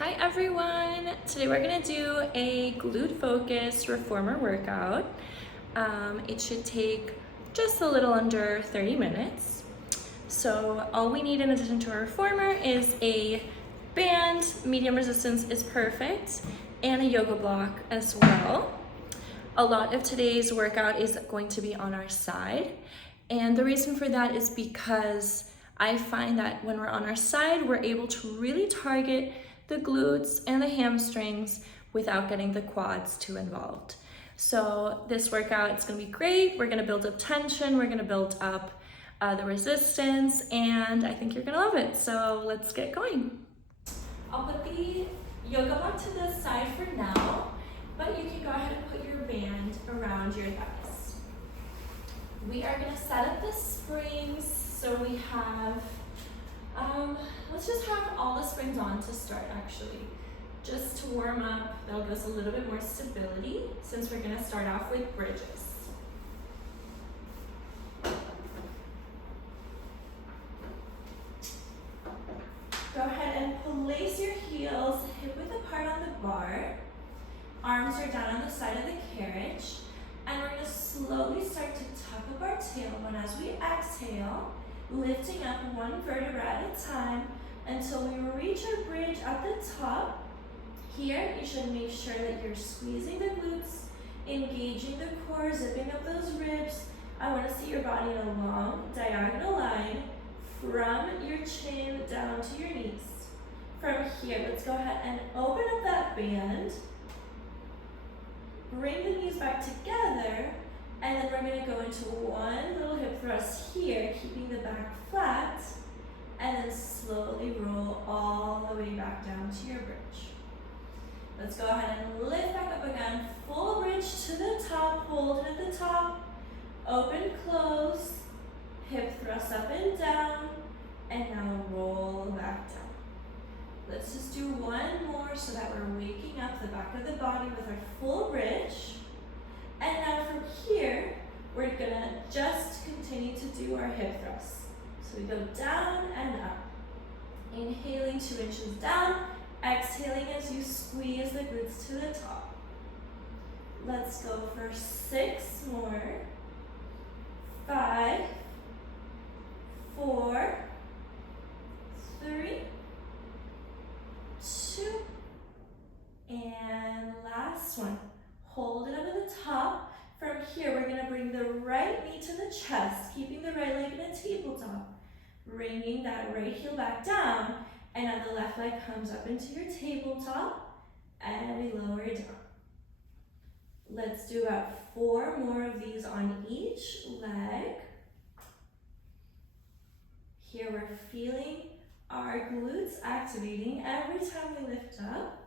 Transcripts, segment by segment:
Hi everyone! Today we're going to do a glute focused reformer workout. It should take just a little under 30 minutes. So all we need in addition to our reformer is a band, medium resistance is perfect, and a yoga block as well. A lot of today's workout is going to be on our side, and the reason for that is because I find that when we're on our side, we're able to really target the glutes and the hamstrings without getting the quads too involved. So this workout is gonna be great. We're gonna build up tension, we're gonna build up the resistance, and I think you're gonna love it. So let's get going. I'll put the yoga block to the side for now, but you can go ahead and put your band around your thighs. We are gonna set up the springs, so we have, let's just have all the springs on to start actually. Just to warm up, that'll give us a little bit more stability since we're gonna start off with bridges. Go ahead and place your heels hip width apart on the bar. Arms are down on the side of the carriage. And we're gonna slowly start to tuck up our tailbone as we exhale, lifting up one vertebra at a time until we reach our bridge at the top. Here, you should make sure that you're squeezing the glutes, engaging the core, zipping up those ribs. I want to see your body in a long diagonal line from your chin down to your knees. From here, let's go ahead and open up that band. Bring the knees back together, and then we're going to go into one little hip thrust here, keeping the back flat, and then slowly roll all the way back down to your bridge. Let's go ahead and lift back up again, full bridge to the top, hold it at the top, open, close, hip thrust up and down, and now roll back down. Let's just do one more so that we're waking up the back of the body with our full bridge. And now from here, we're gonna just continue to do our hip thrusts. So we go down and up. Inhaling 2 inches down, exhaling as you squeeze the glutes to the top. Let's go for 6 more. 5, 4, 3, 2, and last one. Hold it up at the top. From here, we're gonna bring the right knee to the chest, keeping the right leg in a tabletop, bringing that right heel back down, and now the left leg comes up into your tabletop, and we lower it down. Let's do about 4 more of these on each leg. Here we're feeling our glutes activating every time we lift up.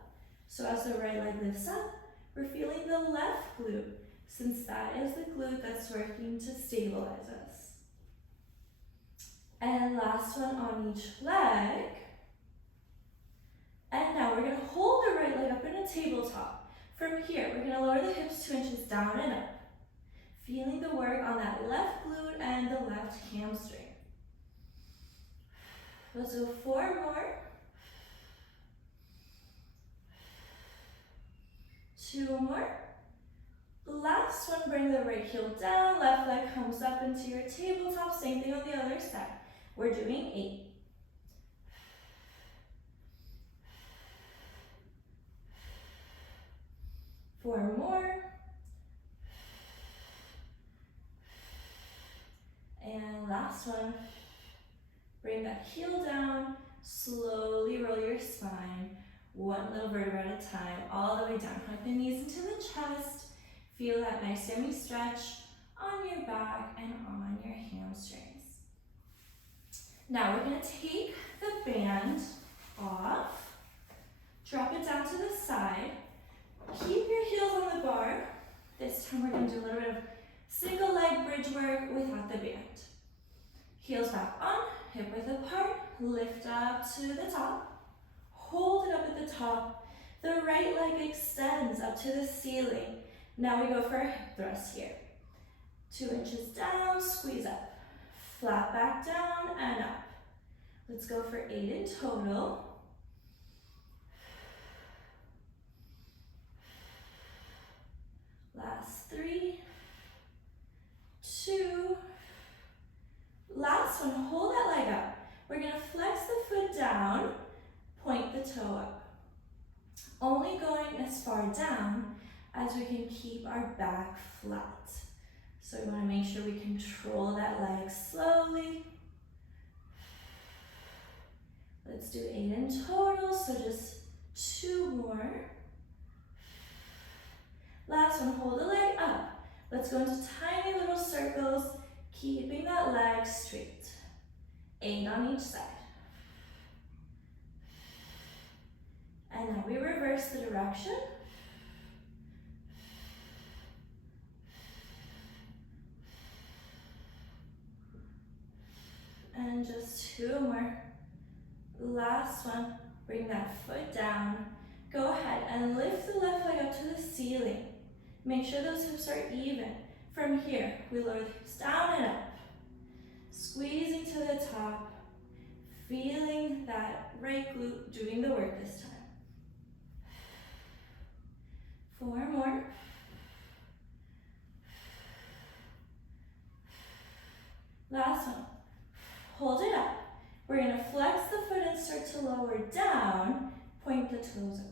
So as the right leg lifts up, we're feeling the left glute, since that is the glute that's working to stabilize us. And last one on each leg. And now we're gonna hold the right leg up in a tabletop. From here, we're gonna lower the hips 2 inches down and up, feeling the work on that left glute and the left hamstring. Let's do 4 more. 2 more. Last one, bring the right heel down, left leg comes up into your tabletop, same thing on the other side. We're doing 8. 4 more. And last one. Bring that heel down, slowly roll your spine, one little vertebra at a time, all the way down. Hug the knees into the chest. Feel that nice yummy stretch on your back and on your hamstrings. Now we're gonna take the band off, drop it down to the side, keep your heels on the bar. This time we're gonna do a little bit of single leg bridge work without the band. Heels back on, hip width apart, lift up to the top, hold it up at the top. The right leg extends up to the ceiling. Now we go for a hip thrust here. 2 inches down, squeeze up, flat back down and up. Let's go for 8 in total. Last 3, 2, last one, hold that leg up. We're gonna flex the foot down, point the toe up. Only going as far down as we can keep our back flat. So we wanna make sure we control that leg slowly. Let's do 8 in total, so just 2 more. Last one, hold the leg up. Let's go into tiny little circles, keeping that leg straight. 8 on each side. And now we reverse the direction. And just 2 more. Last one, bring that foot down. Go ahead and lift the left leg up to the ceiling. Make sure those hips are even. From here, we lower the hips down and up. Squeezing to the top, feeling that right glute doing the work this time. 4 more. Last one. Hold it up. We're going to flex the foot and start to lower down. Point the toes up.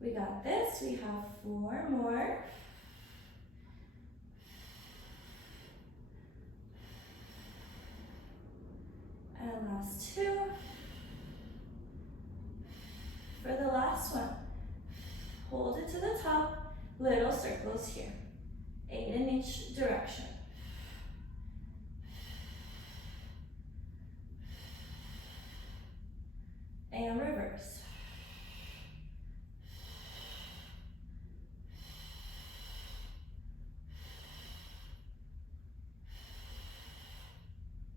We got this. We have 4 more. And last 2. For the last one, hold it to the top, little circles here. 8 in each direction. And reverse.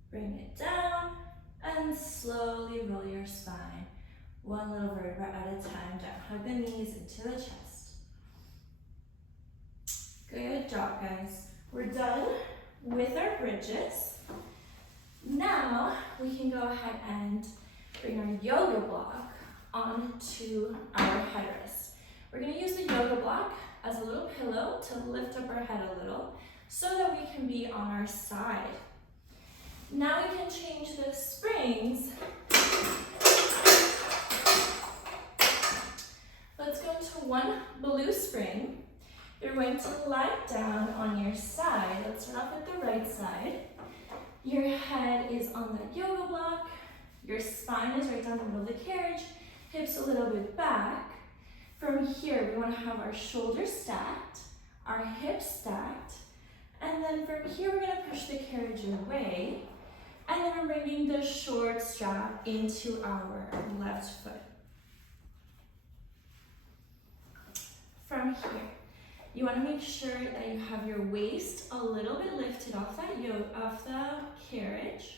Bring it down and slowly roll your spine. One little vertebra at a time down. Hug the knees into the chest. Good job, guys. We're done with our bridges. Now we can go ahead and bring our yoga block onto our headrest. We're going to use the yoga block as a little pillow to lift up our head a little so that we can be on our side. Now we can change the springs. Let's go into one blue spring. You're going to lie down on your side. Let's start off with the right side. Your head is on the yoga block. Your spine is right down the middle of the carriage. Hips a little bit back. From here, we want to have our shoulders stacked, our hips stacked, and then from here, we're going to push the carriage away. And then we're bringing the short strap into our left foot. From here, you want to make sure that you have your waist a little bit lifted off the carriage,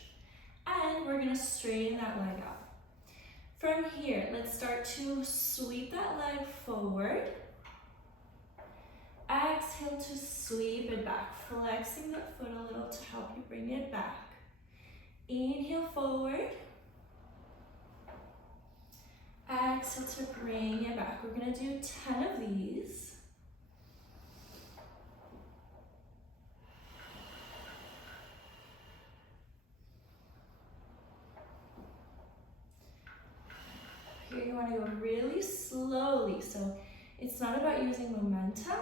and we're going to straighten that leg out. From here, let's start to sweep that leg forward. Exhale to sweep it back, flexing the foot a little to help you bring it back. Inhale forward. Exhale to bring it back. We're going to do 10 of these. Here you want to go really slowly. So it's not about using momentum,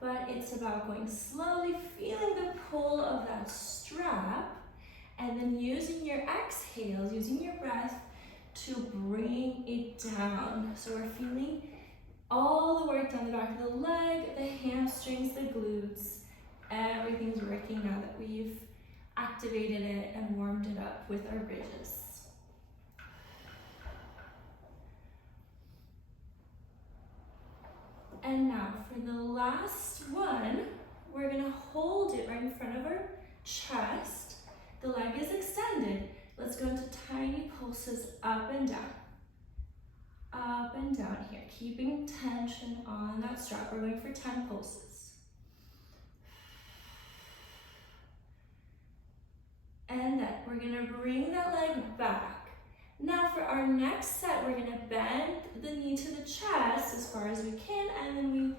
but it's about going slowly, feeling the pull of that strap, and then using your exhales, using your breath to bring it down. So we're feeling all the work down the back of the leg, the hamstrings, the glutes. Everything's working now that we've activated it and warmed it up with our bridges. And now for the last one, we're gonna hold it right in front of our chest. The leg is extended. Let's go into tiny pulses up and down. Up and down here, keeping tension on that strap. We're going for 10 pulses. And then we're gonna bring that leg back Now for our next set, we're gonna bend the knee to the chest as far as we can, and then we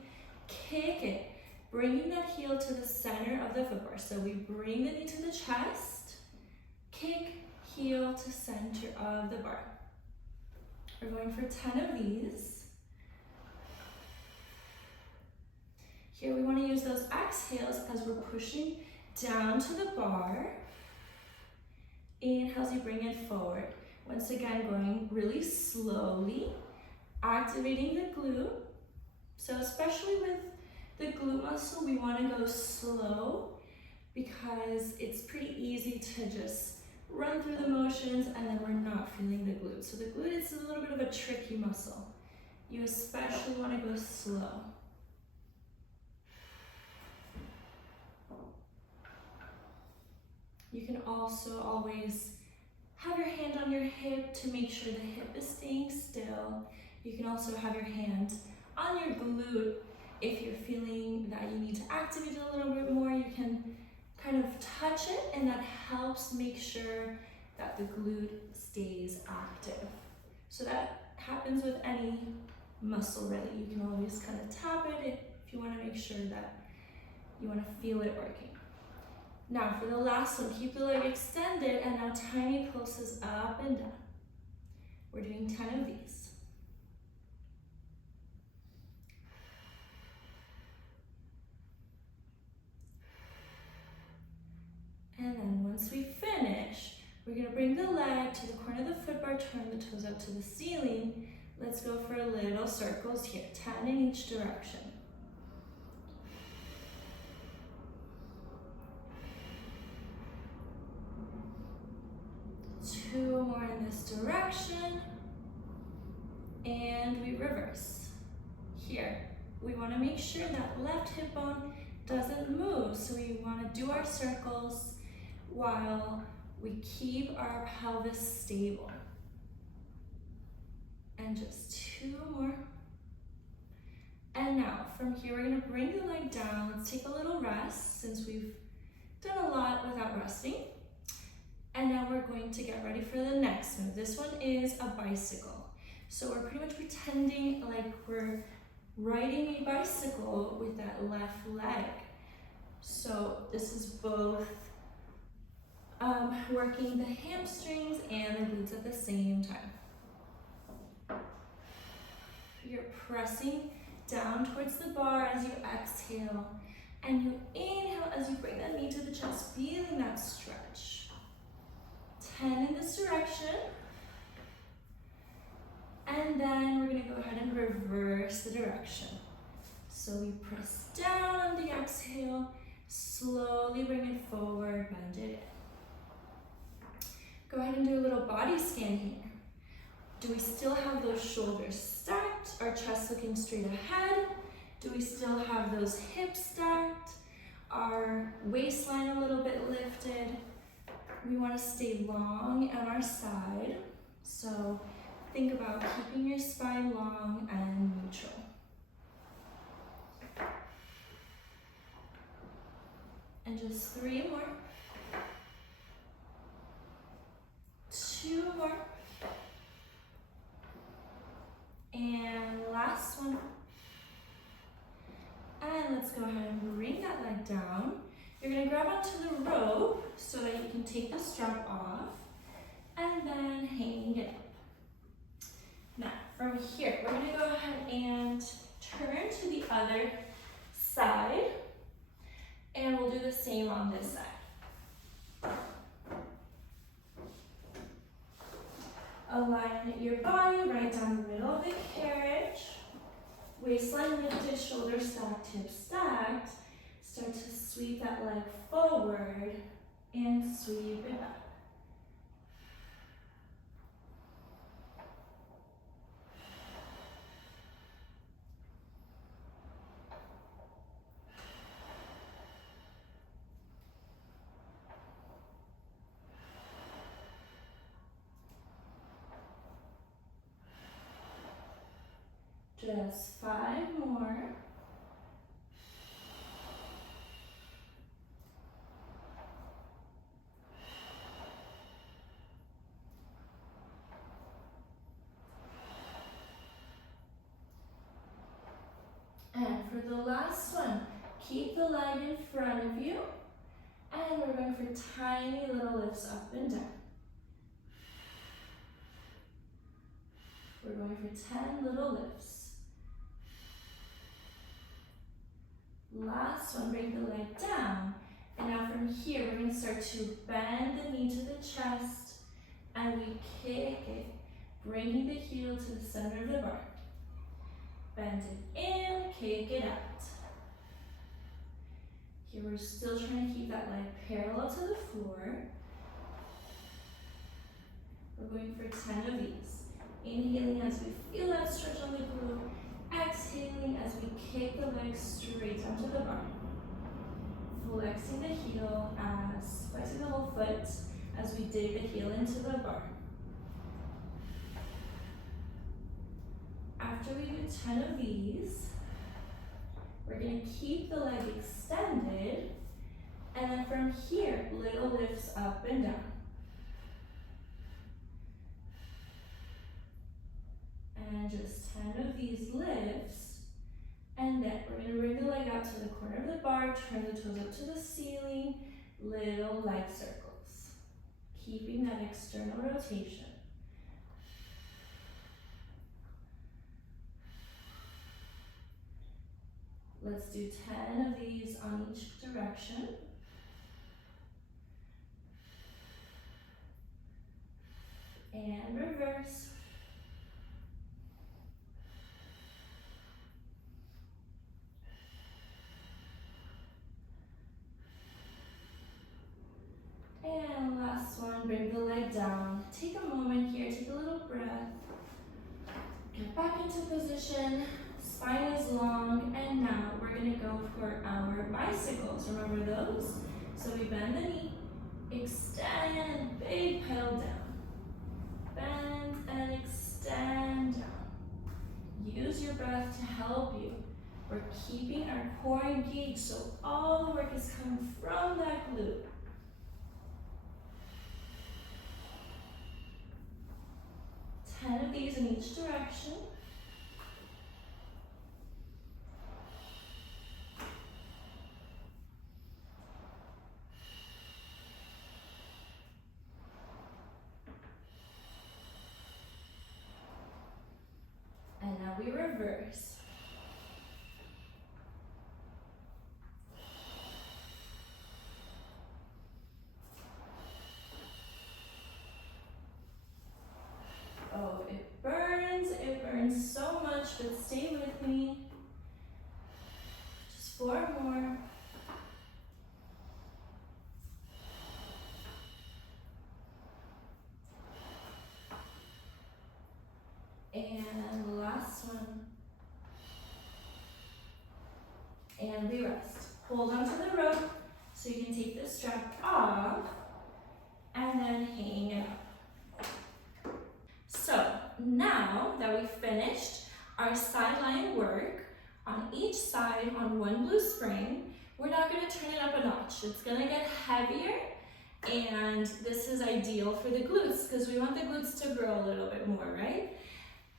kick it, bringing that heel to the center of the footbar. So we bring the knee to the chest, kick, heel to center of the bar. We're going for 10 of these. Here we want to use those exhales as we're pushing down to the bar. Inhale as you bring it forward. Once again, going really slowly, activating the glute. So especially with the glute muscle, we want to go slow because it's pretty easy to just run through the motions and then we're not feeling the glute. So the glute is a little bit of a tricky muscle. You especially want to go slow. You can also always have your hand on your hip to make sure the hip is staying still. You can also have your hand on your glute. If you're feeling that you need to activate it a little bit more, you can kind of touch it, and that helps make sure that the glute stays active. So that happens with any muscle really. You can always kind of tap it if you want to make sure that you want to feel it working. Now for the last one, keep the leg extended and now tiny pulses up and down. We're doing 10 of these. And then once we finish, we're gonna bring the leg to the corner of the footbar, turn the toes up to the ceiling. Let's go for little circles here, 10 in each direction. Two more in this direction. And we reverse. Here, we wanna make sure that left hip bone doesn't move. So we wanna do our circles while we keep our pelvis stable. And just two more. And now from here, we're gonna bring the leg down. Let's take a little rest since we've done a lot without resting. And now we're going to get ready for the next move. This one is a bicycle. So we're pretty much pretending like we're riding a bicycle with that left leg. So this is both working the hamstrings and the glutes at the same time. You're pressing down towards the bar as you exhale, and you inhale as you bring that knee to the chest, feeling that stretch. 10 in this direction. And then we're gonna go ahead and reverse the direction. So we press down on the exhale, slowly bring it forward, bend it in. Go ahead and do a little body scan here. Do we still have those shoulders stacked? Our chest looking straight ahead? Do we still have those hips stacked? Our waistline a little bit lifted? We want to stay long on our side. So think about keeping your spine long and neutral. And just 3 more. 2 more. And last one. And let's go ahead and bring that leg down. You're gonna grab onto the rope so that you can take the strap off and then hang it up. Now, from here, we're gonna go ahead and turn to the other side, and we'll do the same on this side. Align your body right down the middle of the carriage. Waistline lifted, shoulders stacked, hips stacked. Start to sweep that leg forward and sweep it back. Just 5 more. for the last one, keep the leg in front of you, and we're going for tiny little lifts up and down. We're going for 10 little lifts. Last one, bring the leg down. And now from here, we're going to start to bend the knee to the chest, and we kick it, bringing the heel to the center of the bar. Bend it in, kick it out. Here we're still trying to keep that leg parallel to the floor. We're going for 10 of these. Inhaling as we feel that stretch on the glute. Exhaling as we kick the leg straight onto the bar. Flexing the heel flexing the whole foot as we dig the heel into the bar. After we do 10 of these, we're going to keep the leg extended, and then from here, little lifts up and down. And just 10 of these lifts, and then we're going to bring the leg out to the corner of the bar, turn the toes up to the ceiling, little leg circles, keeping that external rotation. Let's do 10 of these on each direction. And reverse. And last one, bring the leg down. Take a moment here, take a little breath. Get back into position, spine is long, and now we're gonna go for our bicycles. Remember those? So we bend the knee, extend, big pedal down. Bend and extend down. Use your breath to help you. We're keeping our core engaged, so all the work is coming from that glute. Ten of these in each direction. And now we reverse. Oh, it burns so much, but stay with me. Just 4 more. And the last one. And we rest. Hold onto the rope so you can take the strap off and then hang it up. So now that we've finished our sideline work on each side on one blue spring, we're now going to turn it up a notch. It's going to get heavier, and this is ideal for the glutes because we want the glutes to grow a little bit more, right?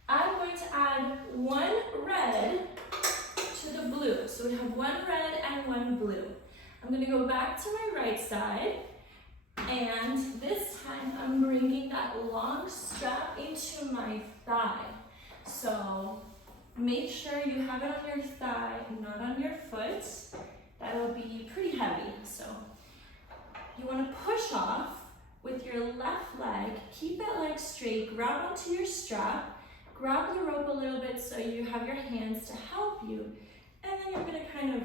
I'm going to add 1 red to the blue. So we have 1 red and 1 blue. I'm going to go back to my right side, and this time I'm bringing that long strap into my thigh. So make sure you have it on your thigh, not on your foot. That'll be pretty heavy. So you want to push off with your left leg. Keep that leg straight. Grab onto your strap. Grab the rope a little bit so you have your hands to help you. And then you're going to kind of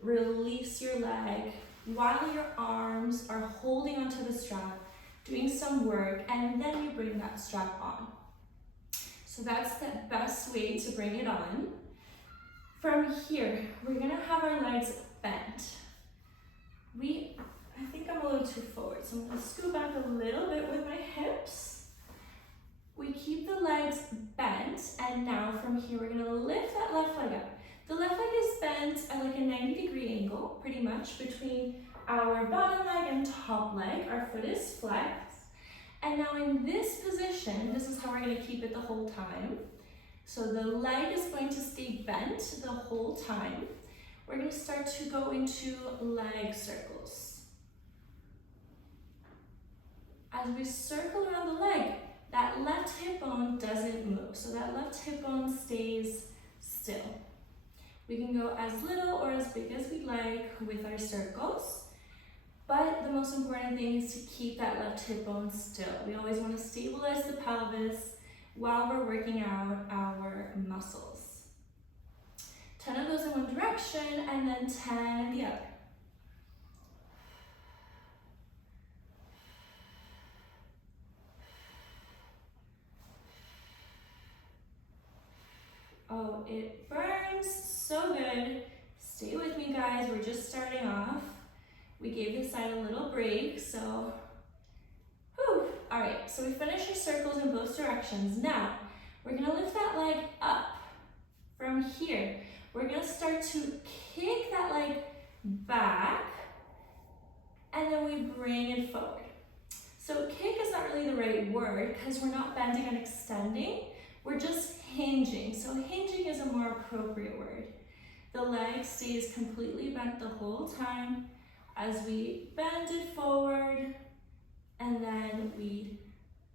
release your leg while your arms are holding onto the strap, doing some work, and then you bring that strap on. So that's the best way to bring it on. From here, we're going to have our legs bent. I think I'm a little too forward, so I'm going to scoot back a little bit with my hips. We keep the legs bent, and now from here we're going to lift that left leg up. The left leg is bent at like a 90-degree angle, pretty much, between our bottom leg and top leg. Our foot is flexed. And now in this position, this is how we're going to keep it the whole time. So the leg is going to stay bent the whole time. We're going to start to go into leg circles. As we circle around the leg, that left hip bone doesn't move. So that left hip bone stays still. We can go as little or as big as we like with our circles. But the most important thing is to keep that left hip bone still. We always want to stabilize the pelvis while we're working out our muscles. 10 of those in one direction and then 10 in the other. Oh, it burns so good. Stay with me, guys. We're just starting off. We gave this side a little break, so whew. All right, so we finished our circles in both directions. Now, we're gonna lift that leg up from here. We're gonna start to kick that leg back, and then we bring it forward. So kick is not really the right word because we're not bending and extending. We're just hinging. So hinging is a more appropriate word. The leg stays completely bent the whole time as we bend it forward, and then we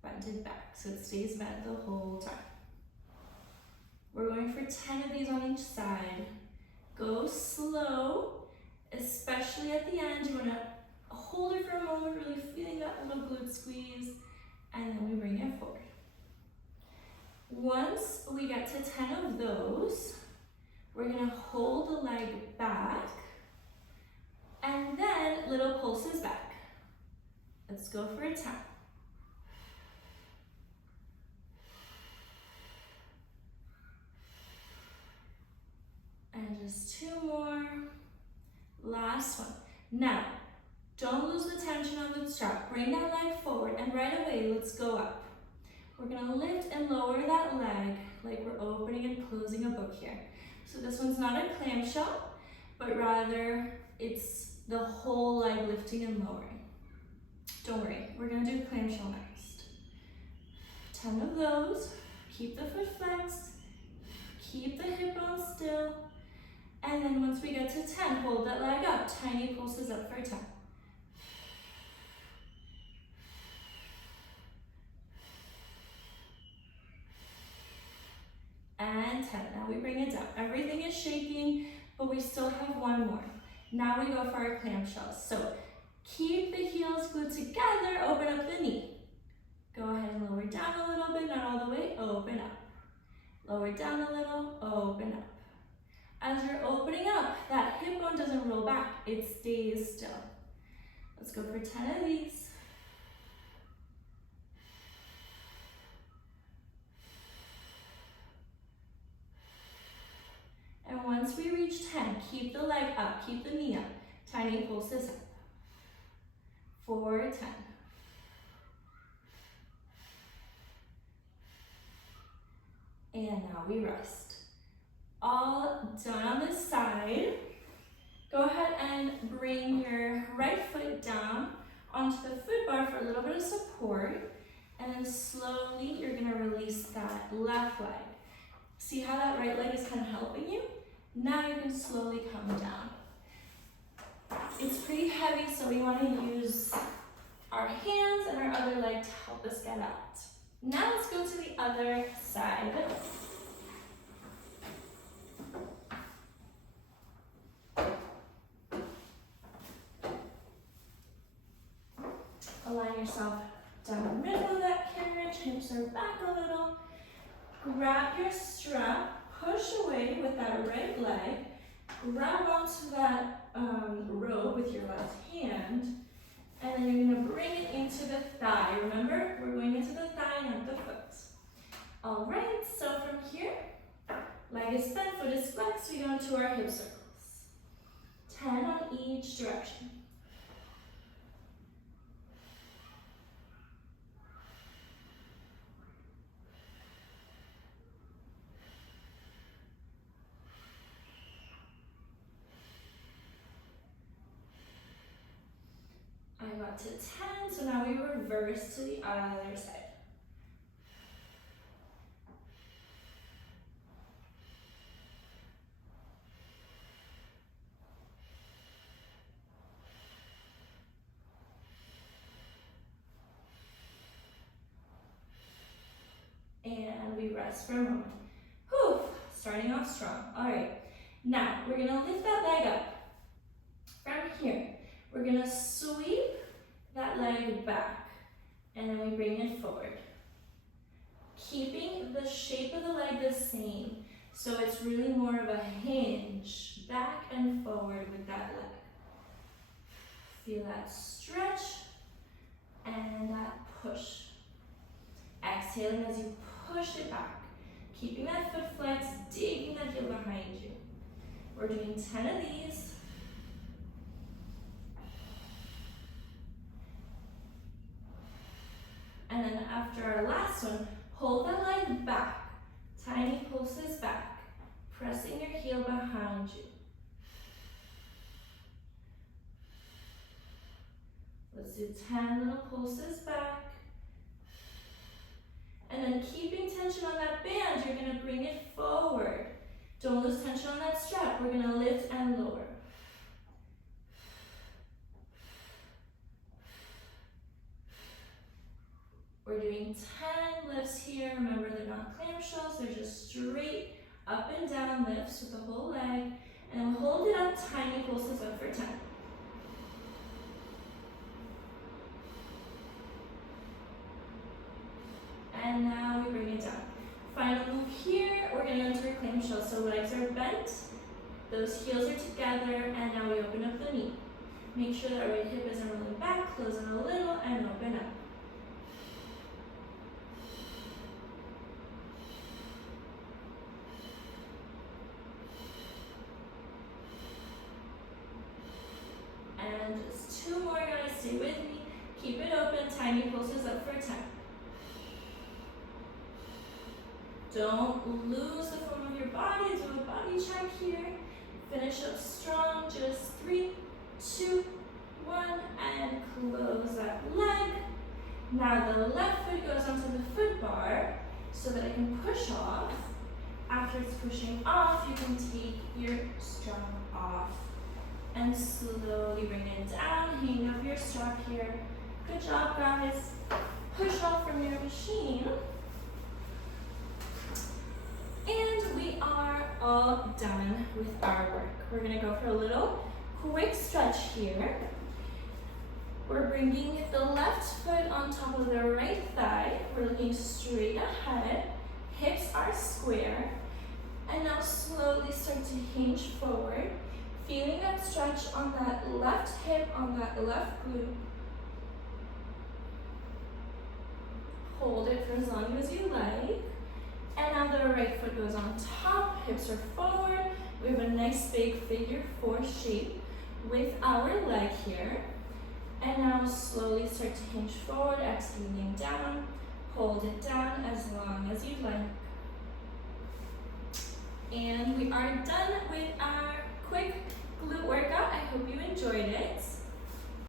bend it back. So it stays bent the whole time. We're going for 10 of these on each side. Go slow, especially at the end. You want to hold it for a moment, really feeling that little glute squeeze, and then we bring it forward. Once we get to 10 of those, we're going to hold the leg back, and then little pulses back. Let's go for a 10. And just 2 more. Last one. Now, don't lose the tension on the strap. Bring that leg forward, and right away, let's go up. We're gonna lift and lower that leg like we're opening and closing a book here. So this one's not a clamshell, but rather it's the whole leg lifting and lowering. Don't worry, we're gonna do clamshell next. 10 of those. Keep the foot flexed. Keep the hip bone still. And then once we get to 10, hold that leg up. Tiny pulses up for 10. And 10. Now we bring it down. Everything is shaking, but we still have 1 more. Now we go for our clamshells. So keep the heels glued together, open up the knee. Go ahead and lower down a little bit, not all the way, open up. Lower down a little, open up. As you're opening up, that hip bone doesn't roll back, it stays still. Let's go for 10 of these. And once we reach 10, keep the leg up, keep the knee up. Tiny pulses up. For 10. And now we rest. All done on this side. Go ahead and bring your right foot down onto the foot bar for a little bit of support. And then slowly you're gonna release that left leg. See how that right leg is kind of helping you? Now you can slowly come down. It's pretty heavy, so we want to use our hands and our other leg to help us get out. Now let's go to the other side. Align yourself down the middle of that carriage, hips are back a little. Grab your strap, push away with that right leg, grab onto that rope with your left hand, and then you're going to bring it into the thigh. Remember, we're going into the thigh, not the foot. All right, so from here, leg is bent, foot is flexed, we go into our hip circles. 10 on each direction. I got to 10, so now we reverse to the other side. rest for a moment. Whew, starting off strong. All right, now we're gonna lift that leg up. From here, we're gonna sweep that leg back, and then we bring it forward. Keeping the shape of the leg the same, so it's really more of a hinge, back and forward with that leg. Feel that stretch and that push. Exhaling as you push it back, keeping that foot flexed, digging that heel behind you. We're doing 10 of these. And then after our last one, hold that leg back, tiny pulses back, pressing your heel behind you. Let's do 10 little pulses back. And then keeping tension on that band, you're gonna bring it forward. Don't lose tension on that strap. We're gonna lift and lower. We're doing 10 lifts here. Remember, they're not clamshells, they're just straight up and down lifts with the whole leg. And we'll hold it up, tiny pulses up for 10. And now we bring it down. Final move here, we're gonna enter a clamshell. So legs are bent, those heels are together, and now we open up the knee. Make sure that right hip isn't rolling back, close it a little, and open up. And just 2 more, guys, stay with me. Keep it open, tiny pulses up for 10. Don't lose the form of your body, do a body check here. Finish up strong, just 3, 2, 1, and close that leg. Now the left foot goes onto the foot bar so that I can push off. After it's pushing off, you can take your strap off and slowly bring it down, hang up your strap here. Good job, guys. Push off from your machine. And we are all done with our work. We're gonna go for a little quick stretch here. We're bringing the left foot on top of the right thigh. We're looking straight ahead. Hips are square. And now slowly start to hinge forward. Feeling that stretch on that left hip, on that left glute. Hold it for as long as you like. And now the right foot goes on top, hips are forward. We have a nice big figure 4 shape with our leg here. And now slowly start to hinge forward, exhaling down. Hold it down as long as you like. And we are done with our quick glute workout. I hope you enjoyed it.